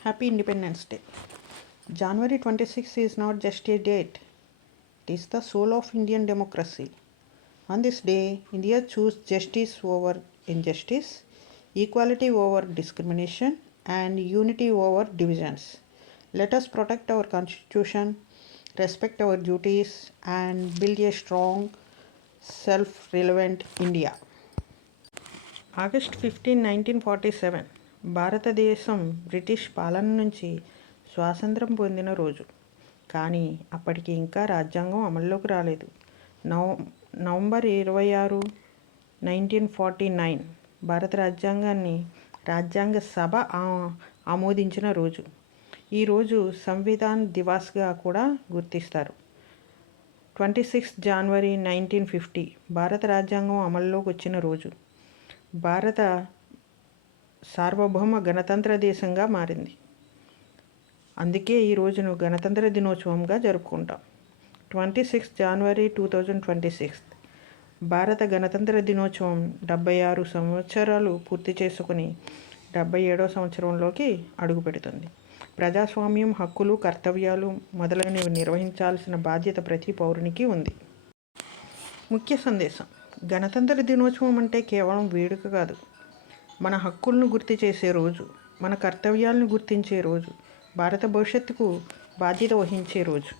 Happy Independence Day. January 26 is not just a date, it is the soul of Indian democracy. On this day, India chose justice over injustice, equality over discrimination, and unity over divisions. Let us protect our constitution, respect our duties, and build a strong, self relevant India. August 15, 1947 భారతదేశం British పాలన నుంచి స్వాతంత్రం పొందిన రోజు. కానీ అప్పటికి ఇంకా రాజ్యాంగం అమల్లోకి రాలేదు. నవంబర్ 26, 1949 భారత రాజ్యాంగాన్ని రాజ్యాంగ సభ ఆమోదించిన రోజు. ఈరోజు సంవిధాన్ దివాస్గా కూడా గుర్తిస్తారు. 26 జనవరి 1950 భారత రాజ్యాంగం అమల్లోకి వచ్చిన రోజు. భారత సార్వభౌమ గణతంత్ర దేశంగా మారింది. అందుకే ఈ రోజును గణతంత్ర దినోత్సవంగా జరుపుకుంటాం. 26 జనవరి 2026 భారత గణతంత్ర దినోత్సవం 76 సంవత్సరాలు పూర్తి చేసుకుని 77వ సంవత్సరంలోకి అడుగుపెడుతుంది. ప్రజాస్వామ్యం, హక్కులు, కర్తవ్యాలు మొదలైనవి నిర్వహించాల్సిన బాధ్యత ప్రతి పౌరునికి ఉంది. ముఖ్య సందేశం: గణతంత్ర దినోత్సవం అంటే కేవలం వేడుక కాదు, మన హక్కులను గుర్తు చేసే రోజు, మన కర్తవ్యాలను గుర్తించే రోజు, భారత భవిష్యత్తుకు బాధ్యత వహించే రోజు.